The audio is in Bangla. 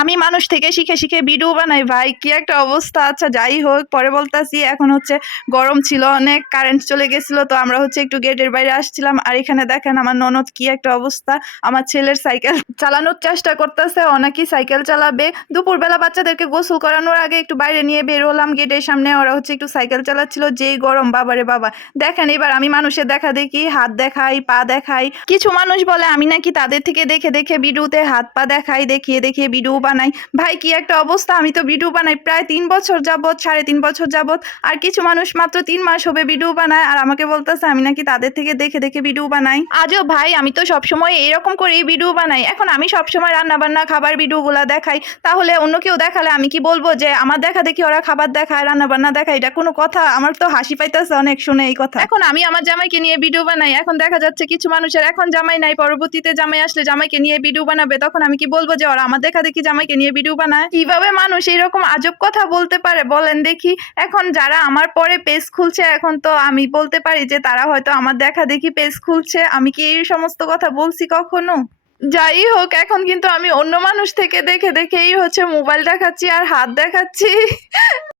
আমি মানুষ থেকে শিখে শিখে ভিডিও বানাই ভাই, কি একটা অবস্থা। আচ্ছা যাই হোক, পরে বলতাছি। এখন হচ্ছে গরম ছিল অনেক, কারেন্ট চলে গেছিল, তো আমরা হচ্ছে একটু গেটের বাইরে আসছিলাম। আর এখানে দেখেন আমার ননদ কি একটা অবস্থা, আমার ছেলের সাইকেল চালানোর চেষ্টা করতেছে, ও নাকি সাইকেল চালাবে। দুপুরবেলা বাচ্চাদেরকে গোসল করানোর আগে একটু বাইরে নিয়ে বের হলাম গেটের সামনে, ওরা হচ্ছে একটু সাইকেল চালাচ্ছিল, যেই গরম বাবারে বাবা। দেখেন এবার আমি মানুষের দেখা দেখি হাত দেখাই, পা দেখাই। কিছু মানুষ বলে আমি নাকি তাদের থেকে দেখে দেখে ভিডিওতে হাত পা দেখাই, দেখিয়ে দেখিয়ে ভিডিও বানাই। ভাই কি একটা অবস্থা, আমি তো ভিডিও বানাই প্রায় 3 বছর যাবত, 3.5 বছর যাবত। আর কিছু মানুষ মাত্র 3 মাস হবে ভিডিও বানায়, আর আমাকে বলতেছে আমি নাকি তাদের থেকে দেখে দেখে ভিডিও বানাই। আজও ভাই আমি তো সবসময় এরকম করেই ভিডিও বানাই। এখন আমি সবসময় রান্না বান্না খাবার ভিডিওগুলো দেখাই, তাহলে অন্য কেউ দেখালে আমি কি বলবো যে আমার দেখা দেখি ওরা খাবার দেখায়, রান্না বান্না দেখায়? এটা কোনো কথা? আমার তো হাসি পাইতেছে অনেক শুনে এই কথা। এখন আমি আমার জামাইকে নিয়ে ভিডিও বানাই, এখন দেখা যাচ্ছে কিছু মানুষের এখন জামাই নাই, পরবর্তীতে জামাই আসলে জামাইকে নিয়ে ভিডিও বানাবে, তখন আমি কি বলবো যে ওরা আমার দেখা দেখি জামাইকে নিয়ে ভিডিও বানায়? কিভাবে মানুষ এরকম আজব কথা বলতে পারে বলেন দেখি। এখন যারা আমার পরে পেজ খুলছে, এখন তো আমি বলতে পারি যে তারা হয়তো আমার দেখা দেখি পেজ খুলছে। আমি কি এই সমস্ত কথা বলছি কখনো? যাই হোক, এখন কিন্তু আমি অন্য মানুষ থেকে দেখে দেখেই হচ্ছে মোবাইল দেখাচ্ছি আর হাত দেখাচ্ছি।